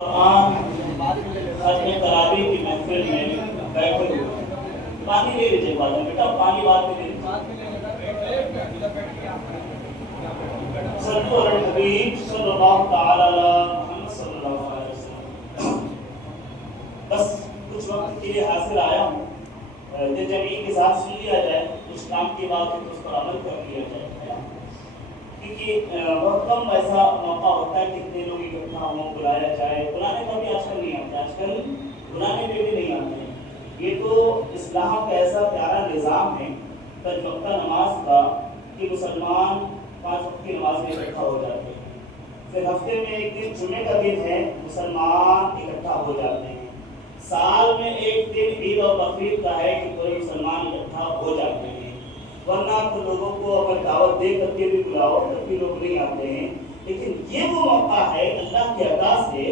ختم تراویح کی محفل میں بیٹھے ہوئے پانی لے لیجیے بعد میں بیٹا پانی بعد میں لے صلو علی الحبیب صلی اللہ تعالی علی محمد صلی اللہ علیہ وسلم. بس کچھ وقت کے لیے حاضر آیا ہوں کہ جمعی کے ساتھ سن لیا جائے کچھ کام کی بات ہے تو اس پر عمل کر لیا جائے کیونکہ بہت کم ایسا موقع ہوتا ہے کہ اتنے لوگ اکٹھا ہوں بلایا جائے. بلانے کا بھی آج کل نہیں آتا آج کل بلانے پہ بھی نہیں آتے ہیں. یہ تو اسلام کا ایسا پیارا نظام ہے پنج وقتہ نماز کا کہ مسلمان 5 وقت کی نماز میں اکٹھا ہو جاتے ہیں. پھر ہفتے میں ایک دن جمعے کا دن ہے مسلمان اکٹھا ہو جاتے ہیں. سال میں ایک دن عید اور بقرعید کا ہے کہ پورے مسلمان اکٹھا ہو جاتے ہیں. ورنہ تو لوگوں کو اگر دعوت دے کر کے بھی بلاؤ تب بھی لوگ نہیں آتے ہیں. لیکن یہ وہ موقع ہے اللہ کی عطا سے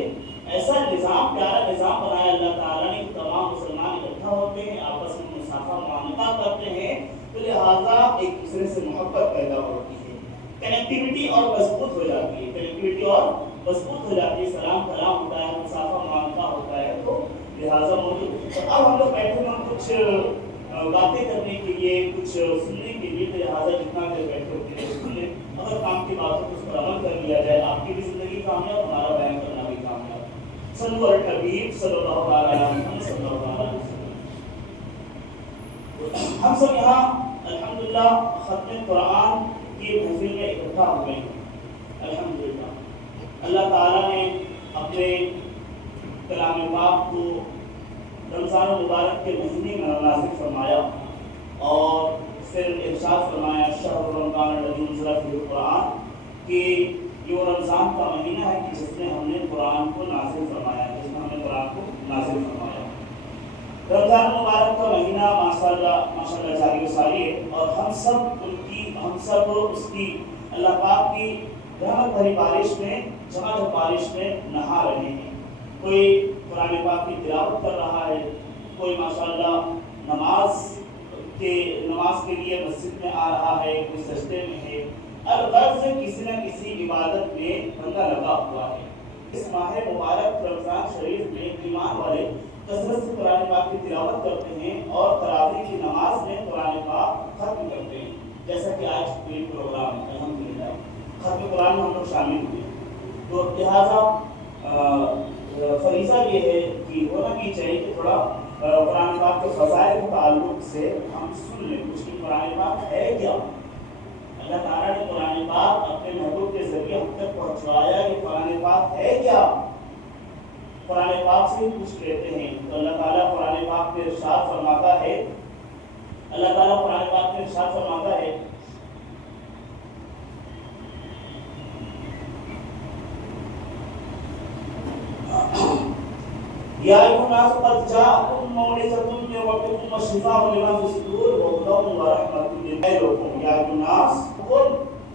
ایسا نظام پیارا نظام بنایا اللہ تعالیٰ نے کہ تمام مسلمان اکٹھا ہوتے ہیں آپس میں مصافحہ معانقہ کرتے ہیں تو لہٰذا ایک دوسرے سے محبت پیدا ہوتی ہے کنیکٹیوٹی اور مضبوط ہو جاتی ہے سلام کلام ہوتا ہے مصافحہ معانقہ ہوتا ہے تو لہٰذا موجود. اب ہم لوگ بیٹھے ہیں کچھ باتیں کرنے کے لیے کچھ سننے کے لیے تو لہٰذا جتنا دیر بیٹھے ہوتے ہیں سن لیں. اگر کام کی بات ہو تو اس پر عمل کر لیا جائے. آپ کی بھی زندگی کامیاب ہمارا بیان کرنا بھی کامیاب. صلو علی الحبیب صلی اللہ علیہ وسلم صلی اللہ علیہ وسلم. ہم سب یہاں الحمدللہ ختم قرآن کی محفل میں اکٹھا ہوئے ہیں. الحمدللہ اللہ تعالیٰ نے اپنے کلام پاک کو رمضان المبارک کے مہینے میں نازل فرمایا اور پھر ارشاد فرمایا شہر رمضان الذی انزل فیہ القرآن کہ یہ وہ رمضان کا مہینہ ہے کہ جس میں ہم نے قرآن کو نازل فرمایا رمضان المبارک کا مہینہ ماشاءاللہ جاری و ساری ہے اور ہم سب اس کی اللہ پاک کی رحمت بھری بارش میں جھماجھم بارش میں نہا رہے ہیں. کوئی قرآن پاک کی تلاوت کر رہا ہے, کوئی ماشاءاللہ نماز کے لیے مسجد میں آ رہا ہے, کوئی سجدے میں ہے. الغرض کسی نہ کسی عبادت میں بندہ لگا ہوا ہے. اس ماہ مبارک رمضان شریف میں ایمان والے کثرت سے قرآن پاک کی تلاوت کرتے ہیں اور تراویح کی نماز میں قرآن پاک ختم کرتے ہیں. جیسا کہ آج کوئی پروگرام ہے الحمدللہ ختم قرآن میں ہم لوگ شامل ہوئے. تو لہٰذا فریضہ یہ ہے کہ ہونا بھی چاہیے کہ تھوڑا قرآن پاک کے فضائل کے تعلق سے ہم سن لیں کچھ کہ قرآن پاک ہے کیا. اللہ تعالیٰ نے قرآن پاک اپنے محبوب کے ذریعے ہم تک پہنچوایا کہ قرآن پاک ہے کیا. قرآن پاک سے ہی پوچھ لیتے ہیں تو اللہ تعالیٰ قرآن پاک میں ارشاد فرماتا ہے یا ایھا الناس قد جاءکم موعظۃ من ربکم وشفاء لما فی الصدور وہدی ورحمۃ للمؤمنین. یا ایھا الناس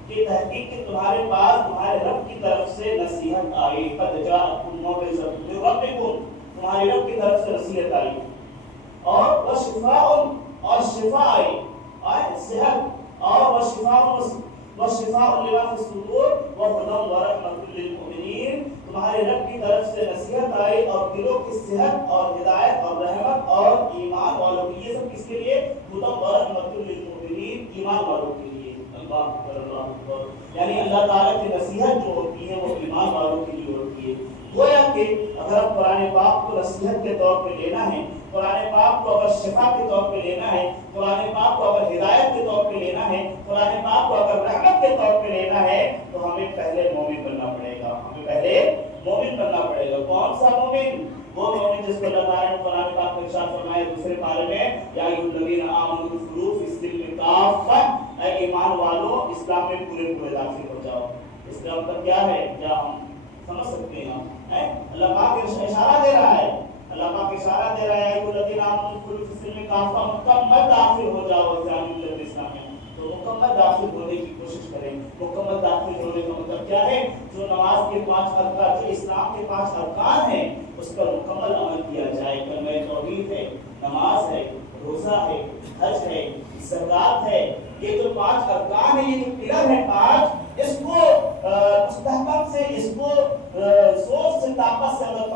کہ تحقیق کہ تمہارے پاس تمہارے رب کی طرف سے نصیحت آئی. قد جاءکم موعظۃ من ربکم تمہارے رب کی طرف سے نصیحت آئی اور وشفاء اور شفا آئی صحت اور وشفاء لما فی الصدور وہدی ورحمۃ للمؤمنین تمہارے رب کی طرف سے نصیحت آئی اور دلوں کی صحت اور ہدایت اور رحمت اور ایمان والوں کے لیے. سب کس کے لیے؟ ہدی ورحمۃ للمؤمنین ایمان والوں کے لیے. اللہ اکبر. یعنی اللہ تعالیٰ کی نصیحت جو ہوتی ہے وہ ایمان والوں کے لیے ہوتی ہے. گویا کہ اگر آپ قرآن پاک کو نصیحت کے طور پہ لینا ہے, قرآن پاک کو اگر شفا کے طور پہ لینا ہے, قرآن پاک کو اگر ہدایت کے طور پہ لینا ہے, قرآن پاک کو اگر رحمت کے طور پہ لینا ہے تو ہمیں پہلے مومن بننا پڑے گا. کون سا مومن؟ وہ مومن جس کو اللہ تعالیٰ نے قرآن پاک میں ارشاد فرمایا دوسرے پارے میں یا ایھا الذین آمنوا ادخلوا فی السلم کافۃ اے ایمان والو اسلام میں پورے داخل ہو جاؤ. اسلام کا کیا ہے کیا ہم سمجھ سکتے ہیں؟ اللہ پاک اشارہ دے رہا ہے ایھا الذین آمنوا ادخلوا فی السلم کافۃ مکمل داخل ہو جاؤ اسلام میں. تو مکمل داخل ہونے کی کوشش کریں. مکمل داخل ہونے کا مطلب کیا ہے؟ جو نماز کے 5 ارکان جو اسلام کے 5 ارکان ہیں اس پر مکمل عمل کیا جائے. کلمہ توحید ہے, نماز ہے, روزہ ہے, حج ہے, زکات ہے. یہ جو 5 ارکان ہیں, یہ جو پلر ہیں 5, اس کو مستحکم سے اس کو زور سے طاقت سے اگر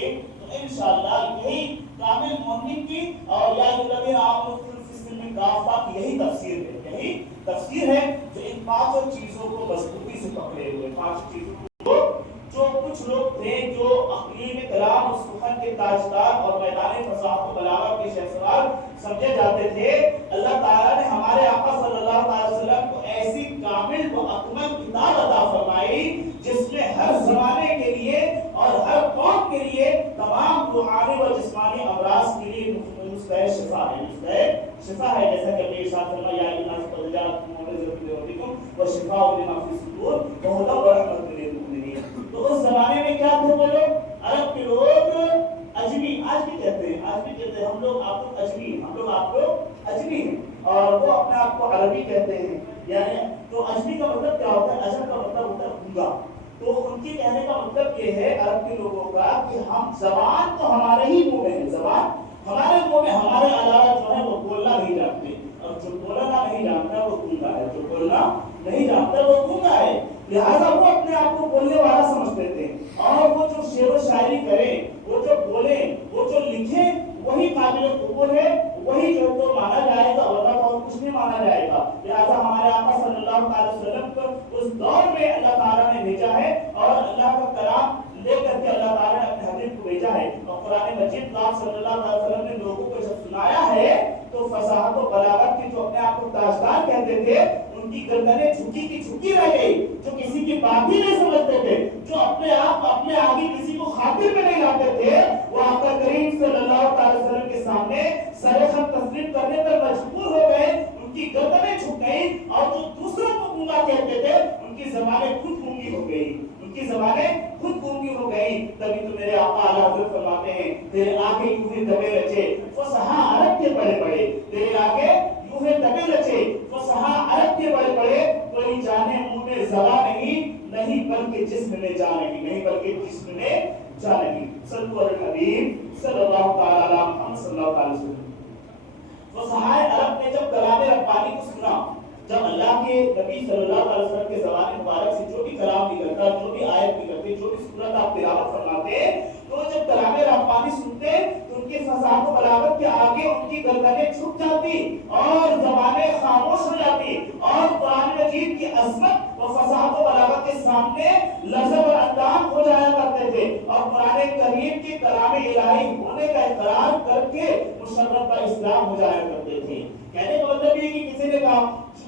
گے تو انشاءاللہ یہی کامل مومن کی اور یا الذین آمنوا فی السلم کافہ کی یہی تفسیر ہے جو ان پانچوں چیزوں کو مضبوطی سے پکڑے ہوئے، پانچ چیزوں کو جو کچھ لوگ تھے جو اقلیم کلام و سخن کے تاجدار اور میدان فصاحت و بلاغت کے شہسوار سمجھے جاتے تھے، اللہ تعالیٰ نے ہمارے آقا صلی اللہ علیہ وسلم کو ایسی کامل و اکمل کتاب عطا فرمائی جس میں ہر زمانے کے لیے اور ہر قوم کے لیے تمام روحانی و جسمانی امراض کے لیے نسخہ شفا ہے، جیسا کہ اپنے ارشاد فرمایا یا الناس قد جاءتکم موعظۃ من ربکم وشفاء لما فی الصدور وہدی ورحمۃ للمؤمنین۔ تو اس زمانے میں کیا تھے وہ لوگ؟ عرب کے لوگ اجمی، آج بھی کہتے ہیں ہم لوگ آپ لوگ اجمی، ہم لوگ آپ لوگ اجمی ہیں، اور وہ اپنے آپ کو عربی کہتے ہیں۔ یعنی تو اجمی کا مطلب کیا ہوتا ہے؟ اجم کا مطلب ہوتا ہے گونگا۔ تو ان کے کہنے کا مطلب یہ ہے عرب کے لوگوں کا کہ ہم زبان تو ہمارے ہی منہ میں ہے، زبان ہمارے منہ میں، ہمارے علاوہ جو ہے وہ بولنا نہیں جانتے، اور جو بولنا نہیں جانتا وہ گونگا ہے، جو بولنا نہیں جانتا وہ گونگا ہے۔ لہذا وہ اپنے آپ کو بولنے والا سمجھتے تھے، اور وہ جو شعر و شاعری کرے، وہ جو بولے، وہ جو لکھے، وہی قابل قبول ہے، وہی جو تو مانا جائے گا، ورنہ تو اور کچھ نہیں مانا جائے گا۔ لہذا ہمارے آقا صلی اللہ علیہ وسلم کو اس دور میں اللہ تعالیٰ نے بھیجا ہے، اور اللہ کا کلام لے کر کے اللہ تعالیٰ نے اپنے حبیب کو بھیجا ہے، اور قرآن مجید آپ صلی اللہ علیہ وسلم نے لوگوں کو جب سنایا ہے تو فصاحت و بلاغت کے جو اپنے آپ کو تاجدار کہتے تھے، ان کی گردنیں جھکی کی جھکی رہ گئی، جو کسی کی بات ہی نہیں سمجھتے تھے، جو اپنے آپ اپنے آگے کسی کو خاطر میں نہیں لاتے تھے، وہ آقا کریم صلی اللہ علیہ وسلم کے سامنے سر خم تسلیم کرنے پر مجبور ہو گئے، ان کی گردنیں جھک گئی، اور جو دوسروں کو گونگا کہتے تھے ان کی زبانیں خود گونگی ہو گئی، ان کی زبانیں خود گونگی ہو گئی۔ تبھی تو میرے آقا اعلیٰ حضرت فرماتے ہیں تیرے آگے یوں ہی دبے رچے فصحا عرب کے بڑے بڑے، تیرے آگے یوں ہی دبے رچے فصحا عرب کے بڑے بڑے، کوئی جانے منہ میں زبا نہیں بلکہ جسم میں جا نہیں بلکہ جسم میں جا نہیں۔ صلو علی الحبیب صلی اللہ تعالی علی محمد صلی اللہ علیہ وسلم۔ فصحائے عرب نے جب کلام ربانی کو سنا، جب اللہ کے نبی صلی اللہ علیہ وسلم کے زبان مبارک سے جو بھی کلام نکلتا، جو بھی آیت نکلتی، جو بھی سورت آپ تلاوت فرماتے، تو جب کلام ربانی سنتے تو ان کے فصاحت و بلاغت کے آگے ان کی گردنیں جھک جاتی اور زبانیں خاموش ہو جاتی، اور قرآن مجید کی عظمت و فصاحت و بلاغت کے سامنے لرزہ اور اندام ہو جایا کرتے تھے، اور قرآن کریم کے کلام الہی ہونے کا اقرار کر کے مشرف کا اسلام ہو جایا کرتے تھے۔ کہنے کا مطلب یہ کہ کسی نے کہا،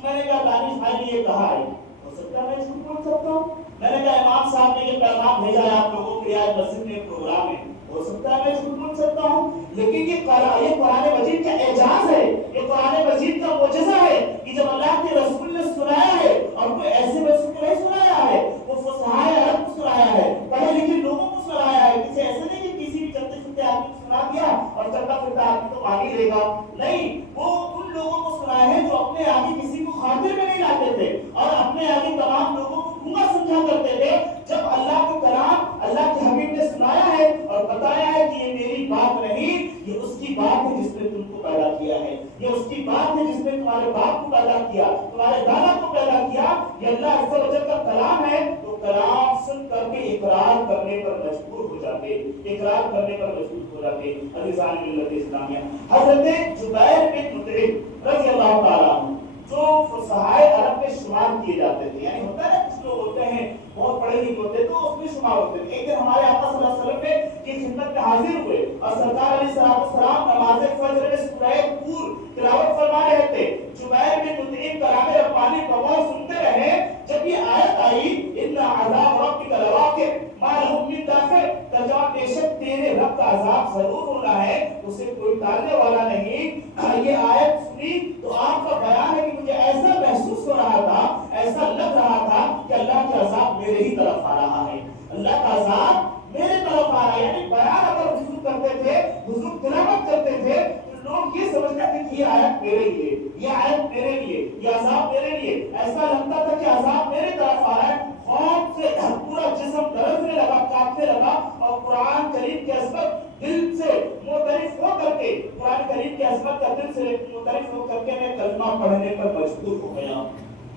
میں نے کہا دانش بھائی نے یہ کہا ہے، ہو سکتا ہے میں جھوٹ بول سکتا ہوں، میں نے کہا امام صاحب نے یہ پیغام بھیجا ہے آپ لوگوں کے لیے، آج مسجد میں پروگرام ہے، ہو سکتا ہے میں جھوٹ بول سکتا ہوں، لیکن یہ قرآن مجید کا اعجاز ہے، یہ قرآن مجید کا معجزہ ہے کہ جب اللہ کے رسول نے سنایا ہے، اور کوئی ایسے رسول کو نہیں سنایا ہے، وہ فصحائے عرب کو سنایا ہے، پڑھے لکھے لوگوں کو سنایا ہے، کسی ایسے نہیں کہ کسی بھی چلتے پھرتے آدمی کو سنا دیا اور چلتا پھرتا آدمی تو مان ہی لے گا، نہیں، وہ ان لوگوں کو سنایا ہے جو اپنے آگے کسی کو خاطر میں نہیں لاتے تھے، اور اپنے آگے تمام لوگوں کو گونگا سمجھا کرتے تھے۔ جب اللہ کا کلام اللہ کے حبیب نے سنایا ہے اور بتایا ہے کہ یہ میری بات نہیں، یہ اس کی بات ہے جس نے تم کو پیدا کیا ہے، یہ اس کی بات ہے جس نے تمہارے باپ کو پیدا کیا، تمہارے دادا کو پیدا کیا، یہ اللہ عز و جل کا کلام ہے، تو کلام سن کر کے اقرار کرنے پر مجبور ہو جاتے، اقرار کرنے پر مجبور ہو جاتے۔ عزیزان ملت اسلامیہ، حضرت جبیر بن مطعم رضی اللہ تعالیٰ عنہ جو فصحائے عرب میں شمار کیے جاتے تھے، یعنی ہوتا ہے کچھ لوگ ہوتے ہیں بہت پڑھے لکھے ہوتے تو اس میں شمار ہوتے تھے۔ ایک دن ہمارے آقا صلی اللہ علیہ وسلم نے کی خدمت میں حاضر ہوئے، اور سرکار علیہ السلام نماز فجر میں سورہ طور تلاوت فرما رہے تھے۔ جبیر بن مطعم کلام ربانی بغور سنتے رہے، جب یہ آیت آئی ان عذاب ربک لواقع ما لہ من دافع، ترجمہ بے شک تیرے رب کا عذاب ضرور ہونا ہے، اسے کوئی ٹالنے والا نہیں۔ یہ آیت سنی تو آپ کا بیان ہے کہ مجھے ایسا محسوس ہو رہا تھا، ایسا لگ رہا تھا کہ اللہ کا عذاب میرے ہی طرف آ رہا ہے، اللہ کا عذاب میرے طرف آ رہا ہے۔ یعنی بیان اگر حضور کرتے تھے، حضور تلاوت کرتے تھے، تو لوگ یہ سمجھتے تھے کہ یہ آیت میرے لیے، یہ آیت میرے لیے، یہ عذاب میرے لیے، ایسا لگتا تھا کہ عذاب میرے طرف آ رہا ہے۔ خوف سے پورا جسم درزنے لگا، کانپنے لگا، اور قرآن کریم کی عظمت دل سے معترف ہو کر کے، قرآن کریم کی عظمت کا دل سے معترف ہو کر کے میں کلمہ پڑھنے پر مجبور ہو گیا۔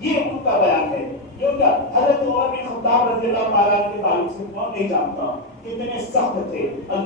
یہ ان کا بیان ہے۔ جو کہ حضرت عمر بن خطاب رضی اللہ تعالیٰ کے تعلق سے کون نہیں جانتا کتنے سخت تھے. اللہ